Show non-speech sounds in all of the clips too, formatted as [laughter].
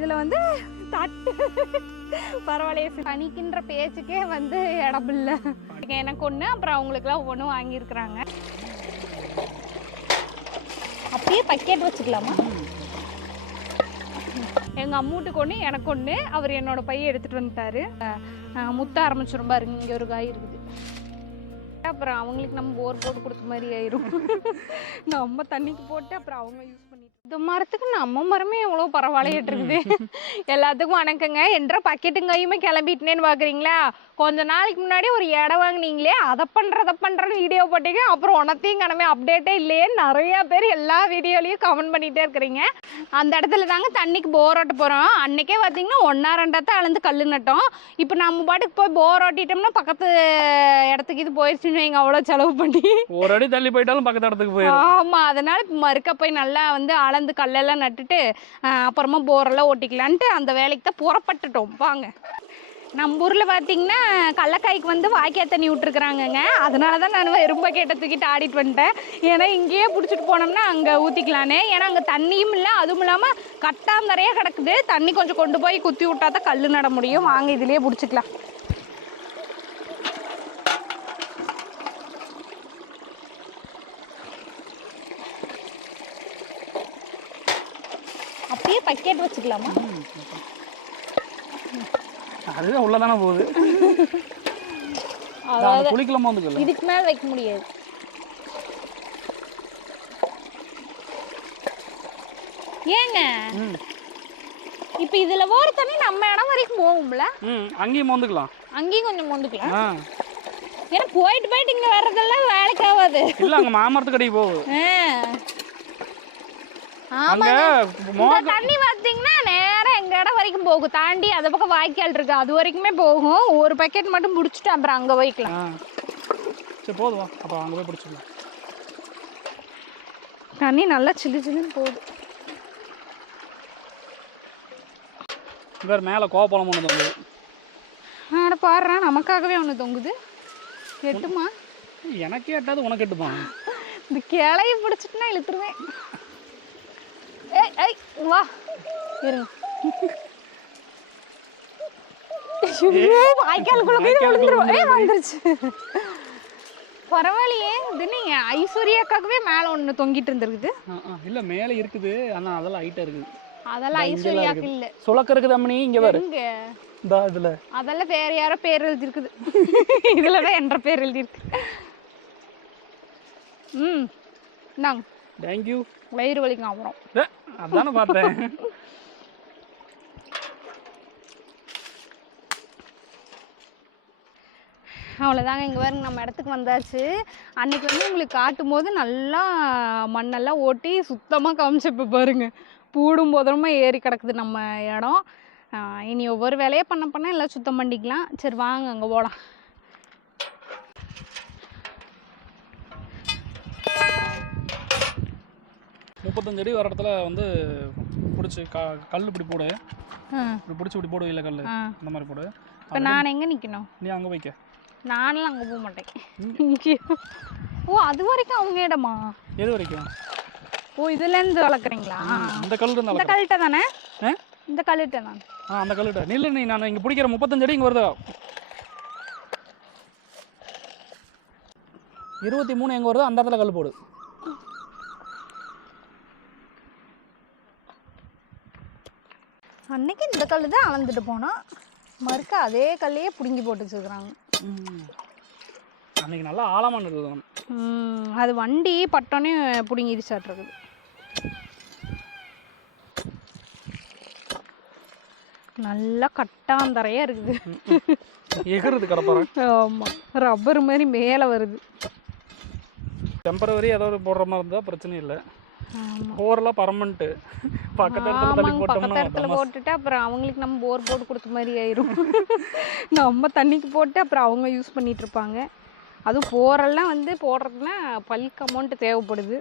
இதில் வந்து தட்டு. பரவாயில்லையே பணிக்கின்ற பேச்சுக்கே வந்து இடம் இல்லை. எனக்கு ஒன்று அப்புறம் அவங்களுக்குலாம் ஒவ்வொன்றும் வாங்கியிருக்கிறாங்க. அப்படியே பக்கெட் வச்சுக்கலாமா? எங்கள் அம்மூட்டுக்கு ஒன்று எனக்கு ஒன்று அவர் என்னோட பையன் எடுத்துகிட்டு வந்துட்டாரு. முத்த ஆரம்பிச்சிரும் பாருங்க இங்கே ஒரு காய் இருக்குது. அப்புறம் அவங்களுக்கு நம்ம போர் போட்டு கொடுத்த மாதிரி ஆயிரும். நம்ம தண்ணிக்கு போட்டு அப்புறம் அவங்க யூஸ் பண்ணிட்டு இந்த மரத்துக்கு நம்ம மரமே எவ்வளோ பரவாயில்லையிட்டு இருக்குது. எல்லாத்துக்கும் வணக்கங்க. என்ற பக்கெட்டும் கையுமே கிளம்பிட்டேன்னு பார்க்குறீங்களா கொஞ்ச நாளைக்கு முன்னாடி ஒரு இடம் வாங்குனீங்களே அதை பண்ணுற அதை பண்ணுறன்னு வீடியோ போட்டீங்க. அப்புறம் உனத்தையும் கிணமே அப்டேட்டே இல்லையே. நிறைய பேர் எல்லா வீடியோலையும் கமெண்ட் பண்ணிகிட்டே இருக்கிறீங்க. அந்த இடத்துல தாங்க தண்ணிக்கு போர் ஓட்ட போகிறோம் அன்றைக்கே பார்த்தீங்கன்னா ஒன்றா ரெண்டாத்தான் அளந்து கல் நட்டோம். இப்போ நம்ம பாட்டுக்கு போய் போர் ஓட்டிட்டோம்னா பக்கத்து இடத்துக்கு இது போயிடுச்சுன்னு வைங்க அவ்வளோ செலவு பண்ணி. ஒரு அடி தள்ளி போயிட்டாலும் பக்கத்து இடத்துக்கு போயிடும் ஆமாம் அதனால மறுக்க போய் நல்லா வந்து அளந்து கல்லெல்லாம் நட்டுட்டு அப்புறமா போரெல்லாம் ஓட்டிக்கலான்ட்டு அந்த வேலைக்கு தான் புறப்பட்டுட்டோம். வாங்க. நம்ம ஊரில் பார்த்தீங்கன்னா கடலக்காய்க்கு வந்து வாய்க்கா தண்ணி விட்டுருக்குறாங்கங்க. அதனால தான் நான் வெறும் பக்கெட்டை தூக்கிட்டு ஆடிட்டு வந்துட்டேன். ஏன்னா இங்கேயே பிடிச்சிட்டு போனோம்னா அங்கே ஊற்றிக்கலானே ஏன்னா அங்கே தண்ணியும் இல்லை அதுவும் இல்லாமல் கட்டாந்தரையாக கிடக்குது. தண்ணி கொஞ்சம் கொண்டு போய் குத்தி விட்டா தான் கல் நட முடியும். வாங்க இதுலேயே பிடிச்சிக்கலாம் அப்படியே பக்கெட் வச்சுக்கலாமா? அதுதான் உள்ள தானே போகுது குளிக்கலாம் வந்துக்கல இதுக்கு மேல வைக்க முடியாது. ஏங்க? இப்ப இதுல ஓர தண்ணி நம்ம இடம் வரைக்கும் போகும்ல? ம் அங்கேயும் மோந்துக்கலாம். அங்கேயும் கொஞ்சம் மொண்டுக்கலாம் ஆ. ஏன்னா போயிட்டு போயிட்டு இங்க வர்றதெல்லாம் வேலைக்கு ஆகாது இல்லை அங்கே மாமரத்துக்கு அடி போகுது. அங்கே தண்ணி பார்த்தீங்கன்னா நேரா எங்க இடம் வரைக்கும் போகும். தாண்டி அந்த பக்கம் வாய்க்கால் இருக்கு. அது வரைக்குமே போகும். ஒரு பக்கெட் மட்டும் பிடிச்சிட்டு அப்புறம் அங்க வைக்கலாம் ஆ. சரி போதும் வா. அப்போ அங்கே போய் பிடிச்சிக்கலாம். தண்ணி நல்லா சில்லு சில்லுன்னு போகுது. வேறு மேலே கோப்பலம் ஒன்று தந்தது ஆட பாடுறேன் நமக்காகவே ஒன்று தொங்குது. எட்டுமா எனக்கே எட்டாது உனக்கு எட்டுப்பான் இந்த கிளைய பிடிச்சிட்டுனா இழுத்துருவேன். ஏய் ஏய் வா. இருங்க பரவாயில்லையே. இது நீங்க ஐஸ்வர்யாக்காகவே மேல ஒண்ணு தொங்கிட்டு இருந்திருக்குது. இல்லை மேலே இருக்குது. ஆனால் அதெல்லாம் ஹைட்டாக இருக்குது. அதெல்லாம் ஐஸ்வர்யாக்கு இல்ல. சுளக்க இருக்குது அம்மனி இங்கே இந்த இதில். அதெல்லாம் வேற யாரோ பேர் எழுதிருக்குது [laughs] இதுலதான் என்ற பேர் எழுதிருக்கு ம் இந்தாங்க. தேங்க்யூ வயிறு வலிக்கும் அப்புறம். அதானே பார்த்தேன். அவ்வளோதாங்க இங்கே பாருங்க நம்ம இடத்துக்கு வந்தாச்சு. அன்னைக்கு வந்து உங்களுக்கு காட்டும் போது நல்லா மண்ணெல்லாம் ஓட்டி சுத்தமாக காமிச்சப்ப பாருங்க. பூடும் போதரமாக ஏறி கிடக்குது நம்ம இடம். ஆஹ் இனி ஒவ்வொரு வேலையை பண்ண பண்ண எல்லாம் சுத்தம் பண்ணிக்கலாம். சரி வாங்க அங்கே போகலாம் முப்பத்தஞ்சு அடி வர இடத்துல வந்து பிடிச்சி க கல் இப்படி போடு. இப்படி பிடிச்சி இப்படி போடு இல்லை கல் அந்த மாதிரி போடு. இப்போ நான் எங்கே நிற்கணும் நீ அங்கே வைக்க நானும் அங்கே போக மாட்டேன். இங்கே ஓ அது வரைக்கும் அவங்க இடமா? எது வரைக்கும்? ஓ இதுலேருந்து வளர்க்குறீங்களா? இந்த கல் இந்த இருந்தாலும் கல்கிட்ட தானே? இந்த கல்கிட்ட தான். ஆ அந்த கல்லுட்ட நில்லு நீ நான் இங்கே பிடிக்கிற முப்பத்தஞ்சு அடி இங்கே வருதா. இருபத்தி மூணு எங்கே வருதோ அந்த இடத்துல கல் போடு. அன்னைக்கு இந்த கல் தான் அளந்துட்டு போனோம் மறுக்க அதே கல்லையே பிடுங்கி போட்டு வச்சுக்கிறாங்க அன்னைக்கு நல்லா ஆழமாக இருக்குது ம், அது வண்டி பட்டோன்னே பிடுங்கிடுச்சாட்ருக்குது நல்லா கட்டாந்தரையாக இருக்குது. எகிறது கடப்பாறேன் ஆமாம் ரப்பர் மாதிரி மேலே வருது. டெம்பரவரி ஏதாவது போடுற மாதிரி இருந்தால் பிரச்சனை இல்லை. ஆமாம் போரெல்லாம் பர்மனெண்ட்டு பக்கத்து இடத்துல தள்ளி போட்டோம்னா இடத்துல போட்டுட்டு அப்புறம் அவங்களுக்கு நம்ம போர் போட்டு கொடுத்த மாதிரி ஆயிரும். நம்ம தண்ணிக்கு போட்டு அப்புறம் அவங்க யூஸ் பண்ணிட்டு இருப்பாங்க. அதுவும் போரெல்லாம் வந்து போடுறதுனா பல்க் அமௌண்ட் தேவைப்படுது.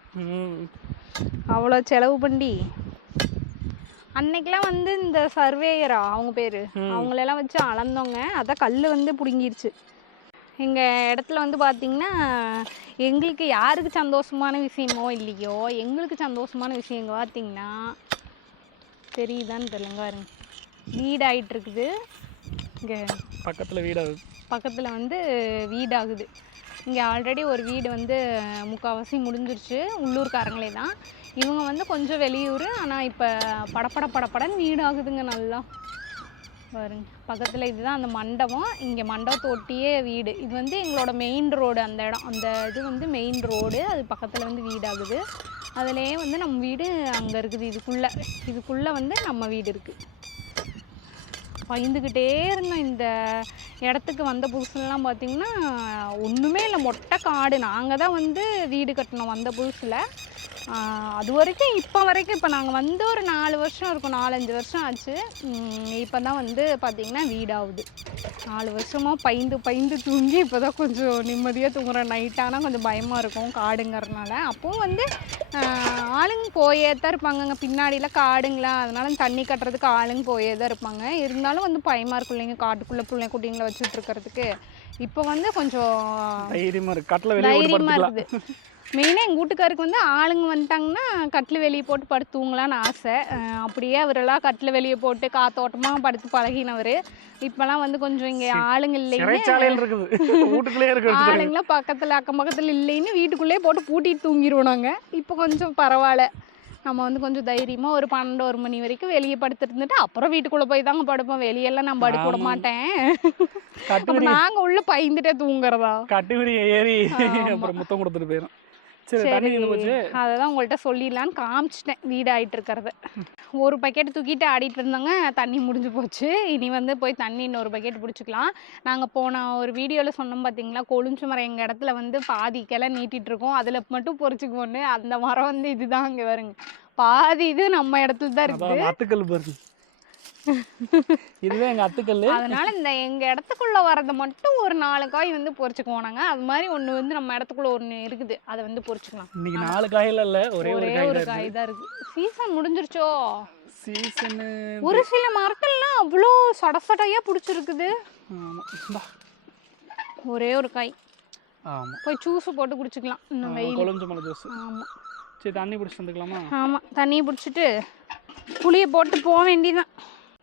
அவ்வளோ செலவு பண்ணி அன்னைக்கெல்லாம் வந்து இந்த சர்வேயரா அவங்க பேர். அவங்களெல்லாம் வச்சு அளந்தோங்க. அதான் கல் வந்து பிடுங்கிருச்சு. எங்கள் இடத்துல வந்து பார்த்திங்கன்னா எங்களுக்கு யாருக்கு சந்தோஷமான விஷயமோ இல்லையோ எங்களுக்கு சந்தோஷமான விஷயம் பார்த்தீங்கன்னா தெரியுதான்னு தெரியலங்க பாருங்க. வீடு ஆயிட்டு இருக்குது இங்கே பக்கத்தில் வீடு? அது பக்கத்தில் வந்து வீடாகுது. இங்கே ஆல்ரெடி ஒரு வீடு வந்து முக்கால்வாசி முடிஞ்சிருச்சு. உள்ளூர்காரங்களே தான். இவங்க வந்து கொஞ்சம் வெளியூர் ஆனால் இப்போ படப்பட படப்படன்னு வீடாகுதுங்க நல்லா. பாருங்க. பக்கத்தில் இதுதான் அந்த மண்டபம். இங்கே மண்டபத்தை ஒட்டியே வீடு. இது வந்து எங்களோட மெயின் ரோடு அந்த இடம். அந்த இது வந்து மெயின் ரோடு அது பக்கத்தில் வந்து வீடாகுது. அதுலேயே வந்து நம்ம வீடு அங்கே இருக்குது. இதுக்குள்ளே. இதுக்குள்ளே வந்து நம்ம வீடு இருக்குது பயந்துக்கிட்டே இருந்தோம். இந்த இடத்துக்கு வந்த புதுசுலலாம் பார்த்திங்கன்னா ஒன்றுமே இல்லை. மொட்டை காடு. நாங்கள் தான் வந்து வீடு கட்டினோம் வந்த புதுசில். அது வரைக்கும் இப்போ வரைக்கும் இப்போ நாங்கள் வந்து ஒரு நாலு வருஷம் இருக்கும். நாலஞ்சு வருஷம் ஆச்சு. இப்போ தான் வந்து பார்த்திங்கன்னா வீடாகுது. நாலு வருஷமாக பயந்து பயந்து தூங்கி இப்போ தான் கொஞ்சம் நிம்மதியாக தூங்குற நைட்டானால் கொஞ்சம் பயமாக இருக்கும் காடுங்கிறதுனால. அப்போவும் வந்து ஆளுங்க போயே தான் இருப்பாங்கங்க. பின்னாடிலாம் காடுங்களா? அதனால தண்ணி கட்டுறதுக்கு ஆளுங்க போயே தான் இருப்பாங்க. இருந்தாலும் வந்து பயமாக இருக்கும் இல்லைங்க. காட்டுக்குள்ளே பிள்ளை குட்டிங்களை வச்சுட்டு இருக்கிறதுக்கு. இப்போ வந்து கொஞ்சம் தைரியமாக இருக்குது கட்டில் தைரியமாக இருக்குது. மெயினாக எங்கள் வீட்டுக்காருக்கு வந்து ஆளுங்க வந்துட்டாங்கன்னா கட்டில் வெளியே போட்டு படுத்து தூங்கலான்னு ஆசை அப்படியே அவரெல்லாம் கட்டில் வெளியே போட்டு காத்தோட்டமாக படுத்து பழகினவர். இப்போலாம் வந்து கொஞ்சம் இங்கே ஆளுங்க இல்லைன்னு ஆளுங்களாம் பக்கத்தில் அக்கம் பக்கத்தில் இல்லைன்னு வீட்டுக்குள்ளேயே போட்டு பூட்டிட்டு தூங்கிடுவோம் நாங்கள் இப்போ கொஞ்சம் பரவாயில்ல. நம்ம வந்து கொஞ்சம் தைரியமாக ஒரு பன்னெண்டு ஒரு மணி வரைக்கும் வெளியே படுத்துட்டு இருந்துட்டு அப்புறம் வீட்டுக்குள்ளே போய் தாங்க படுப்போம் வெளியெல்லாம் நான் படுக்க விட. மாட்டேன் நாங்கள் உள்ள பயந்துட்டே தூங்குறதா கட்டுவிரியை ஏறி. அப்புறம் முத்தம் கொடுத்துட்டு போயிடும் சரி தண்ணி இருந்து போச்சு அதை தான் உங்கள்கிட்ட சொல்லிடலான்னு காமிச்சிட்டேன் வீடு ஆயிட்டு இருக்கிறத ஒரு பக்கெட் தூக்கிட்டு ஆடிட்டு இருந்தாங்க தண்ணி முடிஞ்சு போச்சு. இனி வந்து போய் தண்ணி இன்னொரு பக்கெட் பிடிச்சிக்கலாம். நாங்கள் போன ஒரு வீடியோவில் சொன்னோம் பார்த்தீங்களா கொழுஞ்சு மரம் எங்கள் இடத்துல வந்து பாதி கிளை நீட்டிட்டு இருக்கோம் அதில் மட்டும் பொறிச்சுக்கோன்னு அந்த மரம் வந்து இதுதான் அங்கே வருங்க. பாதி இது நம்ம இடத்துல தான் இருக்குது. பாருங்க. இதுவே எங்க அத்துக்கல் அதனால இந்த எங்க இடத்துக்குள்ள வரதை மட்டும் ஒரு நாலு காய் வந்து பொறிச்சுக்குவோம் நாங்க அது மாதிரி ஒண்ணு வந்து நம்ம இடத்துக்குள்ள ஒண்ணு இருக்குது. அதை வந்து பொறிச்சுக்கலாம். இன்னைக்கு நாலு காயில இல்ல ஒரே ஒரு ஒரே காய் தான் இருக்கு. சீசன் முடிஞ்சிருச்சோ? சீசனு ஒரு சில மரத்துலலாம் அவ்வளோ சட சடையா பிடிச்சிருக்குது. ஒரே ஒரு காய். ஆமா. போய் ஜூஸ் போட்டு குடிச்சுக்கலாம். இன்னும் வெயில். கொழஞ்சு மலை ஜூஸ். ஆமா. சரி தண்ணி பிடிச்சிட்டு வந்துக்கலாமா? ஆமா தண்ணியை பிடிச்சிட்டு புளியை போட்டு போக வேண்டியதான்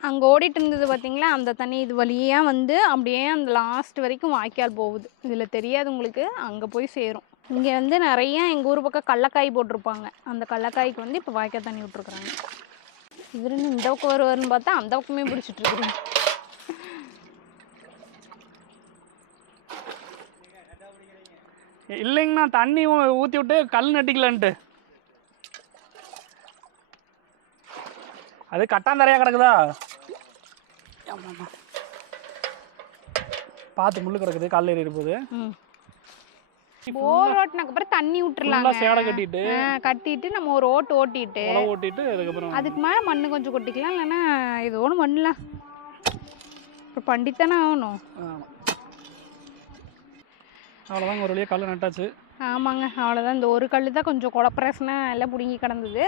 அங்கே ஓடிட்டு இருந்தது பார்த்தீங்களா அந்த தண்ணி இது வழியாக வந்து அப்படியே அந்த லாஸ்ட் வரைக்கும் வாய்க்கால் போகுது. இதில் தெரியாது உங்களுக்கு. அங்கே போய் சேரும். இங்கே வந்து நிறைய எங்கள் ஊர் பக்கம் கடலக்காய் போட்டிருப்பாங்க. அந்த கடலக்காய்க்கு வந்து இப்போ வாய்க்கால் தண்ணி விட்ருக்குறாங்க இவருன்னு இந்த பக்கம் வருவாருன்னு பார்த்தா அந்த பக்கமே பிடிச்சிட்டு இல்லைங்கண்ணா தண்ணி ஊற்றி விட்டு கல் நட்டிக்கலான்ட்டு. அது கட்டாந்தரையா கிடக்குதா? பார்த்து முள்ளு கிடக்குது கல் ஏறி போகுது. போர் ஓட்டினக்கு அப்புறம் தண்ணி விட்டுறலாங்க. சேடை கட்டிட்டு கட்டிட்டு நம்ம ஒரு ஓட்டு ஓட்டிட்டு ஓட்டிட்டு அதுக்கப்புறம் அதுக்கு மேலே மண்ணு கொஞ்சம் கொட்டிக்கலாம் இல்லைன்னா இது ஒன்று பண்ணலாம். இப்போ பண்ணித்தானே ஆகணும். அவ்வளோதாங்க ஒரு வழியாக கல் நட்டாச்சு. ஆமாங்க அவ்வளோதான் இந்த ஒரு கல் தான் கொஞ்சம் குழப்பரசனை எல்லாம் பிடுங்கி கிடந்தது.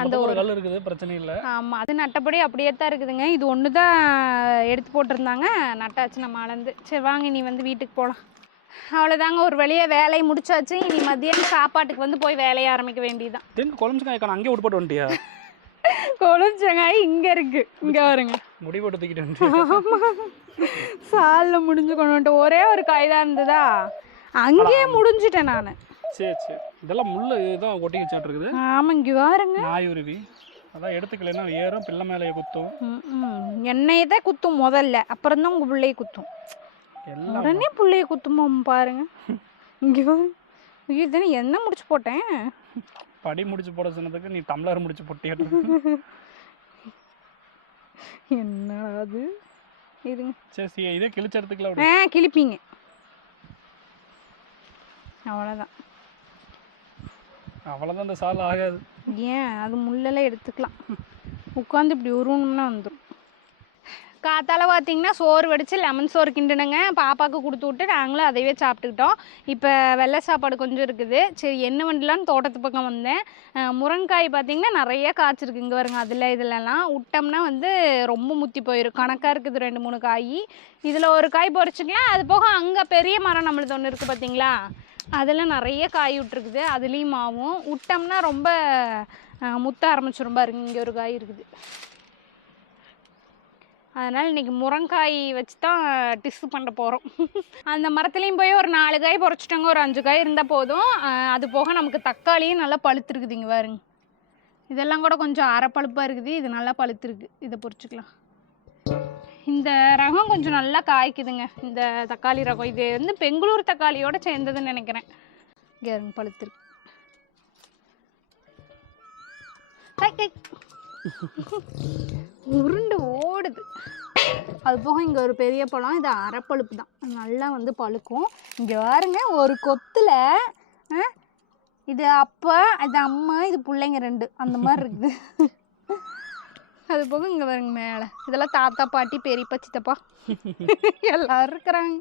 அந்த ஒரு கல் இருக்குது பிரச்சனை இல்லை. ஆமாம் அது நட்டபடி அப்படியே தான் இருக்குதுங்க. இது ஒன்று தான் எடுத்து போட்டிருந்தாங்க. நட்டாச்சு நம்ம அளந்து. சரி வாங்க நீ வந்து வீட்டுக்கு போகலாம் அவ்வளோதாங்க ஒரு வழியாக வேலையை முடிச்சாச்சு. இனி மதியானம் சாப்பாட்டுக்கு வந்து போய் வேலையை ஆரம்பிக்க வேண்டியதுதான். தென் குழம்பு காய்க்கான அங்கேயே விட்டு போட்டு வந்துட்டியா? [laughs] கொழுச்சங்காய் இங்கே இருக்குது இங்கே வருங்க முடி போட்டு தூக்கிட்டு [laughs] சாலில் முடிஞ்சு கொண்டு வந்துட்டு ஒரே ஒரு காய் தான் இருந்ததா? அங்கேயே முடிஞ்சிட்டேன் நான். சரி சரி. இதெல்லாம் முள்ளு இதுதான் ஒட்டி வச்சாட்டு இருக்குது ஆமாம் இங்கே பாருங்க நாய் உருவி. அதான் எடுத்துக்கலைன்னா ஏறும் பிள்ளை மேலே குத்தும். என்னைய தான் குத்தும் முதல்ல. அப்புறம் தான் உங்கள் பிள்ளைய குத்தும். உடனே பிள்ளைய குத்துமா பாருங்க. இங்கே ஐயோ தானே என்ன முடிச்சு போட்டேன்? படி முடிச்சு போட சொன்னதுக்கு நீ டம்ளர் முடிச்சு பொட்டியாட்டு என்னடா அது? இருங்க. சரி இதே கிழிச்ச இடத்துக்குலாம் விடு. ஆ கிழிப்பீங்க. அவ்வளோதான் அவ்வளோதான் இந்த சால் ஆகாது. ஏன்? அது முள்ளெல்லாம் எடுத்துக்கலாம். உட்காந்து இப்படி உருவணும்னா வந்துடும் காத்தால பார்த்தீங்கன்னா சோறு வடித்து லெமன் சோறு கிண்டுனுங்க. பாப்பாவுக்கு கொடுத்து விட்டு நாங்களும் அதையே சாப்பிட்டுக்கிட்டோம். இப்போ வெள்ளை சாப்பாடு கொஞ்சம் இருக்குது. சரி என்ன பண்ணலான்னு தோட்டத்து பக்கம் வந்தேன். அஹ் முருங்கைக்காய் பார்த்தீங்கன்னா நிறைய காய்ச்சிருக்கு. இங்கே வருங்க அதில் இதுலலாம் விட்டோம்னா வந்து ரொம்ப முத்தி போயிடும் கணக்காக இருக்குது ரெண்டு மூணு காய். இதில் ஒரு காய் பொறிச்சிக்கலாம். அது போக அங்கே பெரிய மரம் நம்மளுது ஒன்று இருக்குது பார்த்தீங்களா? அதில் நிறைய காய் விட்டுருக்குது. அதுலேயும் மாவும். விட்டோம்னா ரொம்ப முத்த ஆரம்பிச்சிரும் பாருங்க. இங்கே ஒரு காய் இருக்குது. அதனால் இன்றைக்கி முருங்காய் வச்சு தான் டிஷ்ஷு பண்ண போகிறோம் அந்த மரத்துலேயும் போய் ஒரு நாலு காய் பொறிச்சிட்டாங்க. ஒரு அஞ்சு காய் இருந்தால் போதும். அது போக நமக்கு தக்காளியும் நல்லா பழுத்துருக்குதுங்க பாருங்க. இதெல்லாம் கூட கொஞ்சம் அரைப்பழுப்பாக இருக்குது. இது நல்லா பழுத்துருக்கு. இதை பொறிச்சிக்கலாம். இந்த ரகம் கொஞ்சம் நல்லா காய்க்குதுங்க. இந்த தக்காளி ரகம். இது வந்து பெங்களூர் தக்காளியோட சேர்ந்ததுன்னு நினைக்கிறேன். இங்கே இருங்க பழுத்துருக்கு உருண்டு ஓடுது. அது போக இங்கே ஒரு பெரிய பழம் இது அரைப்பழுப்பு தான். நல்லா வந்து பழுக்கும். இங்கே பாருங்க ஒரு கொத்தில் இது அப்பா இது அம்மா இது பிள்ளைங்க ரெண்டு. அந்த மாதிரி இருக்குது. அது போக இங்கே பாருங்க மேலே. இதெல்லாம் தாத்தா பாட்டி பெரியப்பா சித்தப்பா. [laughs] எல்லாரும் இருக்கிறாங்க.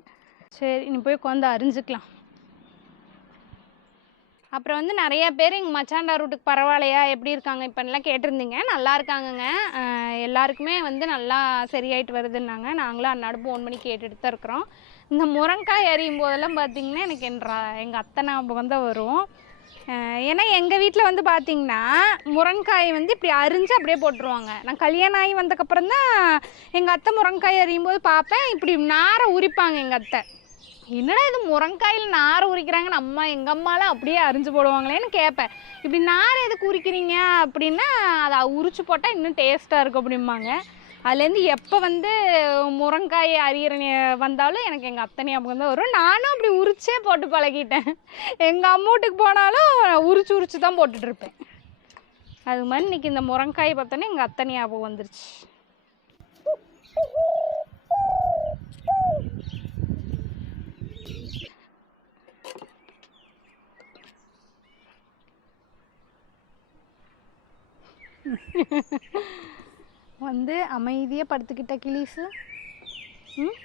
சரி நீ போய் உட்காந்து அரிஞ்சுக்கலாம் அப்புறம் வந்து நிறைய பேர் எங்கள் மச்சாண்டா ரூட்டுக்கு பரவாயில்லையா? எப்படி இருக்காங்க? இப்போலாம் கேட்டிருந்தீங்க. நல்லா இருக்காங்கங்க. எல்லாருக்குமே வந்து நல்லா சரியாயிட்டு வருதுன்னாங்க. நாங்களும் அன்னாடு ஃபோன் பண்ணி கேட்டுட்டு தான் இருக்கிறோம். இந்த முருங்காய் எறியும் போதெல்லாம் பார்த்தீங்கன்னா எனக்கு என்ற எங்கள் அத்தை ஞாபகம் தான் வரும். ஏன்னா எங்கள் வீட்டில் வந்து பார்த்தீங்கன்னா முருங்காய் வந்து இப்படி அரிஞ்சு அப்படியே போட்டுருவாங்க. நான் கல்யாணம் ஆகி வந்தக்கப்புறம் தான் எங்கள் அத்தை முருங்காய் அறியும் போது பார்ப்பேன் இப்படி நாரை உரிப்பாங்க எங்கள் அத்தை. என்னடா இது முருங்காயில் நார் உரிக்கிறாங்கன்னு அம்மா எங்கள் அம்மாலாம் அப்படியே அரிஞ்சு போடுவாங்களேன்னு கேட்பேன் இப்படி நார் எதுக்கு உரிக்கிறீங்க அப்படின்னா அதை உரிச்சு போட்டால் இன்னும் டேஸ்ட்டாக இருக்கும் அப்படிம்பாங்க. அதுலேருந்து எப்போ வந்து முருங்காய் அரியற வந்தாலும் எனக்கு எங்கள் அத்தை ஞாபகம் தான் வரும். நானும் அப்படி உரிச்சே போட்டு பழகிட்டேன். எங்கள் அம்மூட்டுக்கு போனாலும் உரிச்சு உரிச்சு தான் போட்டுட்ருப்பேன். அது மாதிரி இன்னைக்கு இந்த முருங்காய் பார்த்தோன்னே எங்கள் அத்தை ஞாபகம் வந்துருச்சு. வந்து அமைதியாக படுத்துக்கிட்ட கிளீஸு ம்?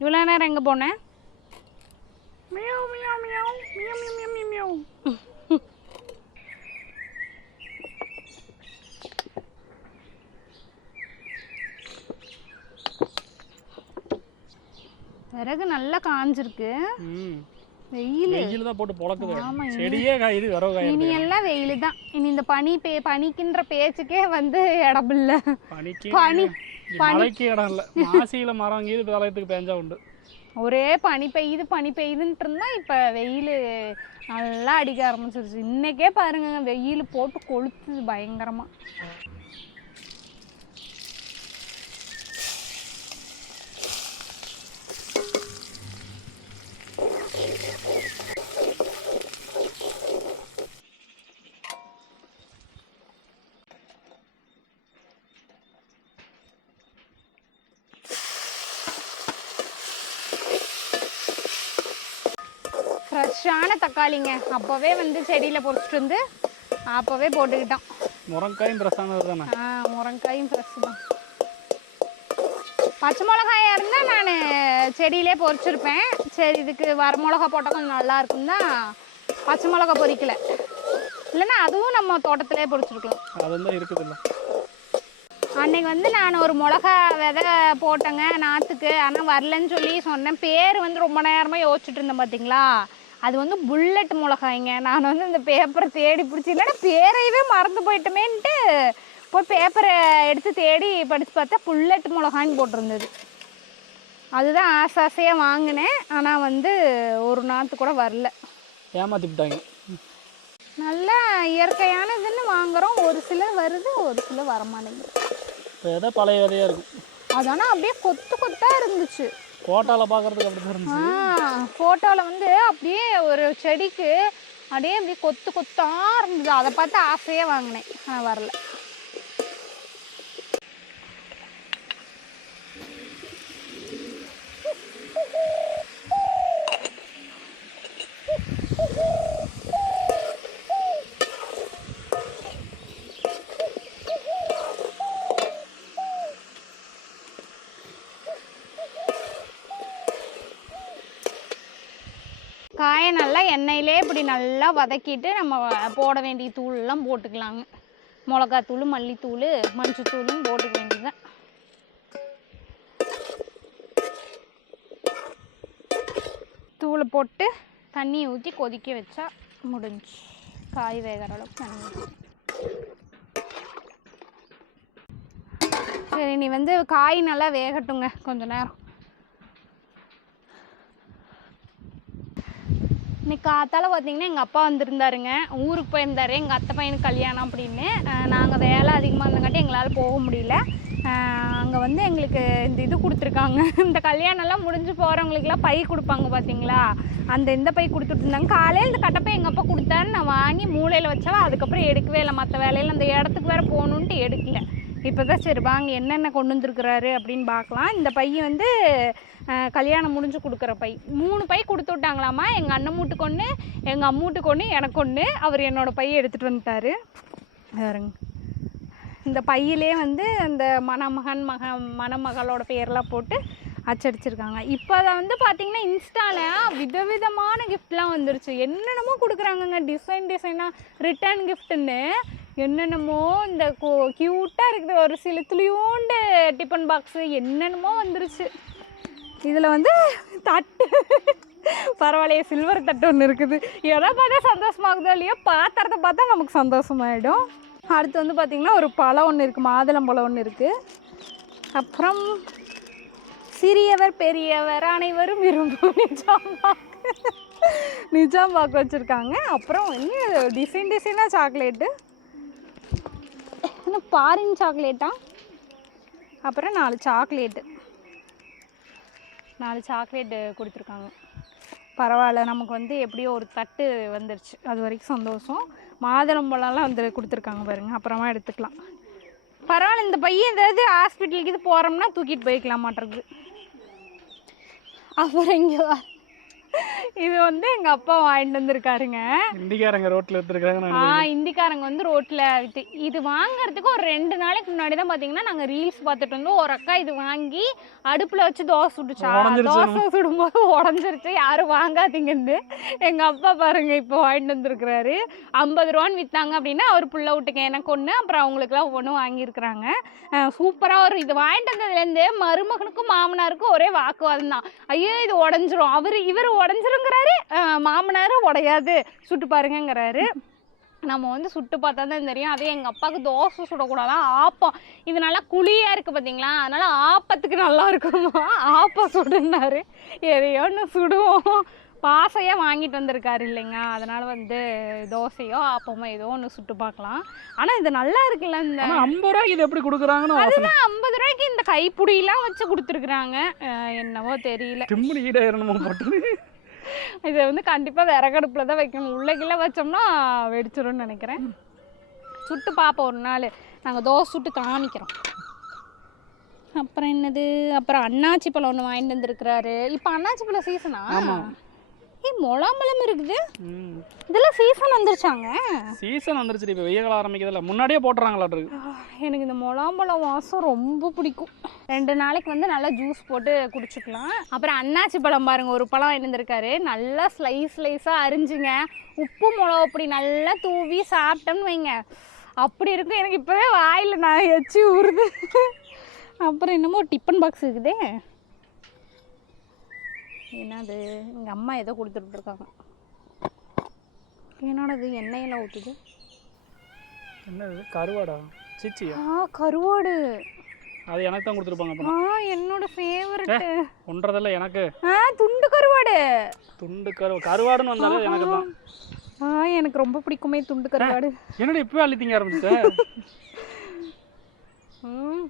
இவ்வளோ நேரம் எங்கே போனேன் மியாவ் மியாவ் மியாவ் மியாவ் மியாவ் மியாவ் விறகு நல்லா காஞ்சிருக்கு. வெயில். வெயில் தான் போட்டு இனி- செடியே காயுது இனி காயுது. எல்லாம் வெயில் தான். இனி இந்த பனி பே பனிக்கின்ற பேச்சுக்கே வந்து இடம் இல்லை. பனிக்கு பனி மழைக்கு இடம் இல்லை. மாசியில மரம் கீது விளையத்துக்கு பேஞ்சா உண்டு. ஒரே பனி பெய்யுது பனி பெய்யுதுன்ட்டு இருந்தா இப்போ வெயில் நல்லா அடிக்க ஆரம்பிச்சிருச்சு. இன்னைக்கே பாருங்க வெயில் போட்டு கொளுத்துது பயங்கரமா. ஃப்ரெஷ்ஷான தக்காளிங்க. அப்போவே வந்து செடியில் பொறிச்சிட்டு வந்து அப்போவே போட்டுக்கிட்டோம். முருங்காயும் பிரசானது தானே? ஆ முருங்காயும் ஃப்ரெஷ் தான் பச்சை மிளகாயா இருந்தால் நான் செடியிலே பொறிச்சிருப்பேன். சரி இதுக்கு வர மிளகா போட்டால் கொஞ்சம் நல்லா இருக்கும் தான் பச்சை மிளகா பொரிக்கல இல்லைன்னா அதுவும் நம்ம தோட்டத்திலே பொறிச்சிருக்கலாம். அது வந்து இருக்குது இல்லை. அன்னைக்கு வந்து நான் ஒரு மிளகா விதை போட்டேங்க நாற்றுக்கு ஆனால் வரலன்னு சொல்லி சொன்னேன். பேர் வந்து ரொம்ப நேரமாக யோசிச்சுட்டு இருந்தேன் பார்த்தீங்களா அது வந்து புல்லட் மிளகாய்ங்க. நான் வந்து இந்த பேப்பரை தேடி பிடிச்சி இல்லைன்னா பேரையவே மறந்து போயிட்டோமேன்ட்டு போய் பேப்பரை எடுத்து தேடி படித்து பார்த்தா புல்லட் மிளகான்னு போட்டிருந்தது. அதுதான் ஆசை ஆசையாக வாங்கினேன். ஆனால் வந்து ஒரு நாற்று கூட வரல. ஏமாத்தி விட்டாங்க. நல்லா இயற்கையானதுன்னு வாங்குறோம். ஒரு சிலர் வருது ஒரு சிலர் வரமாட்டேங்குது. இப்போ ஏதோ பழைய விதையா இருக்கும். அது ஆனால் அப்படியே கொத்து கொத்தாக இருந்துச்சு. கோட்டால பாக்குறதுக்கு அப்படி தான் இருந்துச்சு ஃபோட்டோவில் வந்து அப்படியே ஒரு செடிக்கு அப்படியே அப்படியே கொத்து கொத்தா இருந்தது. அதை பார்த்து ஆசையே வாங்கினேன். ஆனால் வரல காயை நல்லா எண்ணெயிலே இப்படி நல்லா வதக்கிட்டு நம்ம போட வேண்டிய தூள்லாம் போட்டுக்கலாங்க. மிளகாத்தூள் மல்லித்தூள் மஞ்சத்தூளும் போட்டுக்க வேண்டியதுதான். தூளை போட்டு தண்ணியை ஊற்றி கொதிக்க வச்சா முடிஞ்சு. காய் வேகிற அளவுக்கு தண்ணி சரி நீ வந்து காய் நல்லா வேகட்டுங்க கொஞ்ச நேரம். இன்னைக்கு காத்தால பார்த்தீங்கன்னா எங்கள் அப்பா வந்திருந்தாருங்க. ஊருக்கு போயிருந்தாரு. எங்கள் அத்தை பையனுக்கு கல்யாணம் அப்படின்னு. நாங்கள் வேலை அதிகமாக இருந்தங்காட்டி எங்களால் போக முடியல. அங்கே வந்து எங்களுக்கு இந்த இது கொடுத்துருக்காங்க. [laughs] இந்த கல்யாணம்லாம் முடிஞ்சு போகிறவங்களுக்குலாம் பை கொடுப்பாங்க பார்த்தீங்களா அந்த இந்த பை கொடுத்துட்டு இருந்தாங்க. காலையில் இந்த கட்டப்பை எங்கள் அப்பா கொடுத்தாரு. நான் வாங்கி மூலையில் வச்சவா அதுக்கப்புறம் எடுக்கவே இல்லை. மற்ற வேலையில் அந்த இடத்துக்கு வேறு போகணுன்ட்டு எடுக்கல. இப்போ தான் சரி வாங்க என்னென்ன கொண்டு வந்திருக்கிறாரு அப்படின்னு பார்க்கலாம். இந்த பையன் வந்து கல்யாணம் முடிஞ்சு கொடுக்குற பை. மூணு பை கொடுத்து விட்டாங்களாமா? எங்கள் அண்ணன் மூட்டுக்கு ஒன்று எங்கள் அம்மூட்டுக்கு ஒன்று எனக்கு ஒன்று அவர் என்னோடய பையை எடுத்துகிட்டு வந்துட்டாரு. வேறுங்க இந்த பையிலே வந்து அந்த மணமகன் மக மணமகளோட பெயர்லாம் போட்டு அச்சடிச்சிருக்காங்க. இப்போ அதை வந்து பார்த்தீங்கன்னா இன்ஸ்டாவில் விதவிதமான கிஃப்ட்லாம் வந்துருச்சு. என்னென்னமோ கொடுக்குறாங்கங்க. டிசைன் டிசைனாக ரிட்டர்ன் கிஃப்ட்டுன்னு என்னென்னமோ இந்த கோ க்யூட்டாக இருக்குது. ஒரு சில துளியூண்டு டிஃபன் பாக்ஸு என்னென்னமோ வந்துருச்சு. இதில் வந்து தட்டு. பரவாயில்லையே சில்வர் தட்டு ஒன்று இருக்குது. எதை பார்த்தா சந்தோஷமாகுதோ இல்லையோ பாத்திரத்தை பார்த்தா நமக்கு சந்தோஷமாயிடும். அடுத்து வந்து பார்த்திங்கன்னா ஒரு பழம் ஒன்று இருக்குது மாதுளம்பழம் ஒன்று இருக்குது அப்புறம் சிறியவர் பெரியவர் அனைவரும் விரும்பும் நிஜாம்பாக்கு நிஜாம்பாக்கு வச்சுருக்காங்க. அப்புறம் இன்னும் டிசைன் டிசைனாக சாக்லேட்டு இன்னும் பாரின் சாக்லேட்டா அப்புறம் நாலு சாக்லேட்டு நாலு சாக்லேட்டு கொடுத்துருக்காங்க. பரவாயில்ல நமக்கு வந்து எப்படியோ ஒரு தட்டு வந்துருச்சு. அது வரைக்கும் சந்தோஷம். மாதுளம்பழம்லாம் வந்து கொடுத்துருக்காங்க பாருங்க. அப்புறமா எடுத்துக்கலாம். பரவாயில்ல இந்த பையன் ஏதாவது ஹாஸ்பிட்டலுக்கு இது போகிறோம்னா தூக்கிட்டு போய்க்கலாம் மாட்டிருக்கு அப்புறம் இங்கே இது வந்து எங்கள் அப்பா வாங்கிட்டு வந்திருக்காருங்க. இண்டிகாரங்க ரோட்டில் எடுத்துருக்காங்க ஆ இந்திக்காரங்க வந்து ரோட்டில் இது வாங்குறதுக்கு ஒரு ரெண்டு நாளைக்கு முன்னாடி தான் பார்த்தீங்கன்னா நாங்கள் ரீல்ஸ் பார்த்துட்டு இருந்தோம் ஒரு அக்கா இது வாங்கி அடுப்பில் வச்சு தோசை சுட்டுச்சா. தோசை சுடும்போது உடஞ்சிருச்சு. யாரும் வாங்காதீங்கன்னு எங்கள் அப்பா பாருங்க இப்போ வாங்கிட்டு வந்திருக்கிறாரு. ஐம்பது ரூபான்னு விற்றாங்க அப்படின்னா அவர் புள்ள விட்டுக்க எனக்கு ஒன்று அப்புறம் அவங்களுக்குலாம் ஒவ்வொன்றும் வாங்கியிருக்கிறாங்க. சூப்பராக ஒரு இது வாங்கிட்டு வந்ததுலேருந்து மருமகனுக்கும் மாமனாருக்கும் ஒரே வாக்குவாதம் தான். ஐயோ இது உடஞ்சிரும். அவர் இவர் உடஞ்சிருங்கிறாரு. அஹ் மாமனார் உடையாது. சுட்டு பாருங்கங்கிறாரு. நம்ம வந்து சுட்டு பார்த்தா தான் தெரியும். அதே எங்கள் அப்பாவுக்கு தோசை சுடக்கூடாதா ஆப்பம். இது நல்லா குழியாக இருக்குது பார்த்தீங்களா அதனால் ஆப்பத்துக்கு நல்லா இருக்குமா? ஆப்பம் சுடுனாரு எதையோ ஒன்று சுடுவோம். பாசையாக வாங்கிட்டு வந்திருக்காரு இல்லைங்க அதனால் வந்து தோசையோ ஆப்பமோ ஏதோ ஒன்று சுட்டு பார்க்கலாம். ஆனால் இது நல்லா இருக்குல்ல இந்த ஐம்பது ரூபாய்க்கு இது எப்படி கொடுக்குறாங்கன்னு அதுதான் ஐம்பது ரூபாய்க்கு இந்த கைப்புடியெல்லாம் வச்சு கொடுத்துருக்குறாங்க. என்னவோ தெரியல. இதை வந்து கண்டிப்பாக விறகடுப்பில் தான் வைக்கணும். உள்ள வச்சோம்னா வெடிச்சிடும்னு நினைக்கிறேன். சுட்டு பார்ப்போம் ஒரு நாள். நாங்கள் தோசை சுட்டு காமிக்கிறோம். அப்புறம் என்னது? அப்புறம் அண்ணாச்சி பழம் ஒன்று வாங்கிட்டு வந்திருக்கிறாரு. இப்போ அண்ணாச்சி பழம் சீசனா ஏய் முலாம்பழம் இருக்குது. இதெல்லாம் சீசன் வந்துருச்சாங்க. சீசன் வந்துருச்சு இப்போ வெய்ய காலம் ஆரம்பிக்கிறதுல முன்னாடியே போட்டுறாங்களாட்ருக்கு ஆ, எனக்கு இந்த முலாம்பழம் வாசம் ரொம்ப பிடிக்கும். ரெண்டு நாளைக்கு வந்து நல்லா ஜூஸ் போட்டு குடிச்சுக்கலாம். அப்புறம் அன்னாச்சி பழம் பாருங்க ஒரு பழம் இருந்திருக்காரு. நல்லா ஸ்லைஸ் ஸ்லைஸாக அரிஞ்சுங்க. உப்பு மிளகு அப்படி நல்லா தூவி சாப்பிட்டோம்னு வைங்க. அப்படி இருக்கும். எனக்கு இப்போவே வாயில் நான் எச்சி ஊறுது. அப்புறம் என்னமோ டிஃபன் பாக்ஸ் இருக்குதே. என்னது? எங்கள் அம்மா ஏதோ கொடுத்துட்டு இருக்காங்க என்னோடது எண்ணெயெல்லாம் ஊற்றுது என்னது? கருவாடா? சிச்சியா? ஆ கருவாடு. அது எனக்கு தான் கொடுத்துருப்பாங்க ஆ என்னோட ஃபேவரட் ஒன்றதில்ல எனக்கு. ஆ துண்டு கருவாடு. துண்டு கரு கருவாடுன்னு வந்தாலே எனக்கு தான். ஆ எனக்கு ரொம்ப பிடிக்குமே துண்டு கருவாடு. என்னடி இப்பவே அள்ளித்தீங்க ஆரம்பிச்ச? ம்.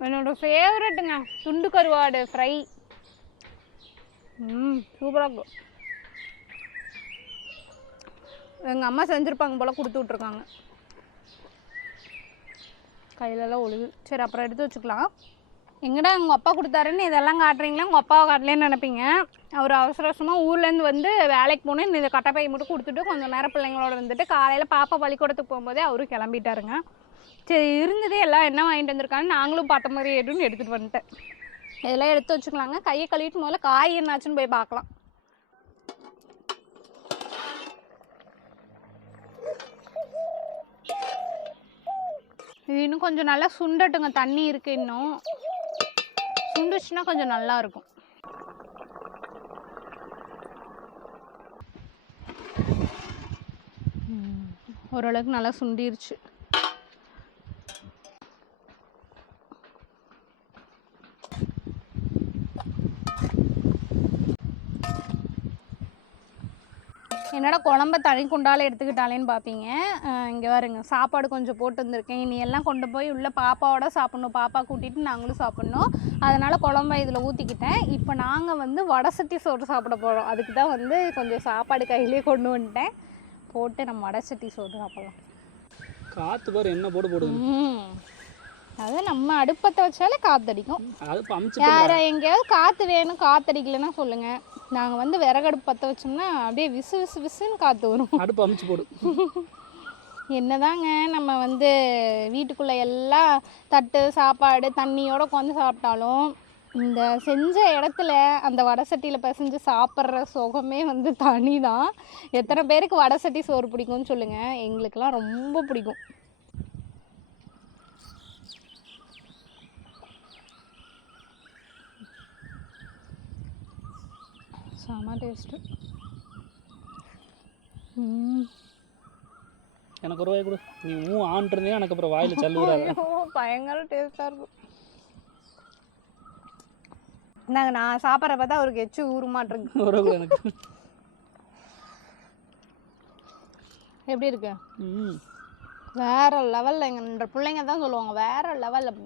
என்னோட ஃபேவரட்டுங்க துண்டு கருவாடு ஃப்ரை ம் சூப்பராக இருக்கும் எங்கள் அம்மா செஞ்சுருப்பாங்க போல் கொடுத்து விட்ருக்காங்க கையிலலாம் ஒழுகு. சரி அப்புறம் எடுத்து வச்சுக்கலாம். எங்கடா உங்கள் அப்பா கொடுத்தாருன்னு இதெல்லாம் காட்டுறீங்களா? உங்கள் அப்பாவை காட்டலேன்னு நினைப்பீங்க. அவர் அவசர அவசரமாக ஊர்லேருந்து வந்து வேலைக்கு போனேன் இந்த கட்டப்பையை மட்டும் கொடுத்துட்டு கொஞ்சம் நேரம் பிள்ளைங்களோட வந்துட்டு காலையில் பாப்பா பள்ளிக்கூடத்துக்கு போகும்போதே அவரும் கிளம்பிட்டாருங்க. சரி இருந்ததே எல்லாம் என்ன வாங்கிட்டு வந்திருக்கான்னு நாங்களும் பார்த்த மாதிரி எடுன்னு எடுத்துகிட்டு வந்துட்டேன். இதெல்லாம் எடுத்து வச்சுக்கலாங்க. கையை கழுவிட்டு முதல்ல காய் என்னாச்சுன்னு போய் பார்க்கலாம். இன்னும் கொஞ்சம் நல்லா சுண்டட்டுங்க. தண்ணி இருக்கு இன்னும். சுண்டுச்சுன்னா கொஞ்சம் நல்லா இருக்கும். ஓரளவுக்கு நல்லா சுண்டிருச்சு. என்னடா குழம்ப தனி குண்டால எடுத்துக்கிட்டாலேன்னு பார்ப்பீங்க இங்கே பாருங்க சாப்பாடு கொஞ்சம் போட்டு வந்திருக்கேன். இனி எல்லாம் கொண்டு போய் உள்ள பாப்பாவோட சாப்பிட்ணும். பாப்பா கூட்டிட்டு நாங்களும் சாப்பிட்ணும். அதனால குழம்ப இதில் ஊற்றிக்கிட்டேன் இப்போ நாங்கள் வந்து வடை சட்டி சோறு சாப்பிட போகிறோம் அதுக்கு தான் வந்து கொஞ்சம் சாப்பாடு கையிலே கொண்டு வந்துட்டேன். போட்டு நம்ம வடை சட்டி சோறு சாப்பிடலாம். காற்று பாரு என்ன போடு போடுது ம் அது நம்ம அடுப்பத்தை வச்சாலே அமுச்சு வேற எங்கேயாவது காற்று வேணும் காத்தடிக்கலைன்னா சொல்லுங்க. நாங்கள் வந்து விறகடுப்பு பற்ற வச்சோம்னா அப்படியே விசு விசு விசுன்னு காற்று வரும். அடுப்பு அமுச்சு போடு. என்னதாங்க நம்ம வந்து வீட்டுக்குள்ளே எல்லாம் தட்டு சாப்பாடு தண்ணியோட உட்காந்து சாப்பிட்டாலும் இந்த செஞ்ச இடத்துல அந்த வடை சட்டியில் பிசைஞ்சு சாப்பிட்ற சுகமே வந்து தனி தான் எத்தனை பேருக்கு வடை சட்டி சோறு பிடிக்கும்னு சொல்லுங்கள் எங்களுக்கெல்லாம் ரொம்ப பிடிக்கும். செம டேஸ்ட்டு எனக்கு ஒரு வாய் கொடு. நீ மூ ஆண்டிருந்தே எனக்கு அப்புறம் வாயில் ஐயோ, பயங்கர டேஸ்டாக இருக்கும். நாங்க நான் சாப்பிட்ற பார்த்தா அவருக்கு எச்சு ஊறுமாட்டிருக்கு ஒரு கூட [laughs] எனக்கு. எப்படி இருக்கு? வேற லெவலில் எங்கள் பிள்ளைங்க தான் சொல்லுவாங்க. வேற லெவலில்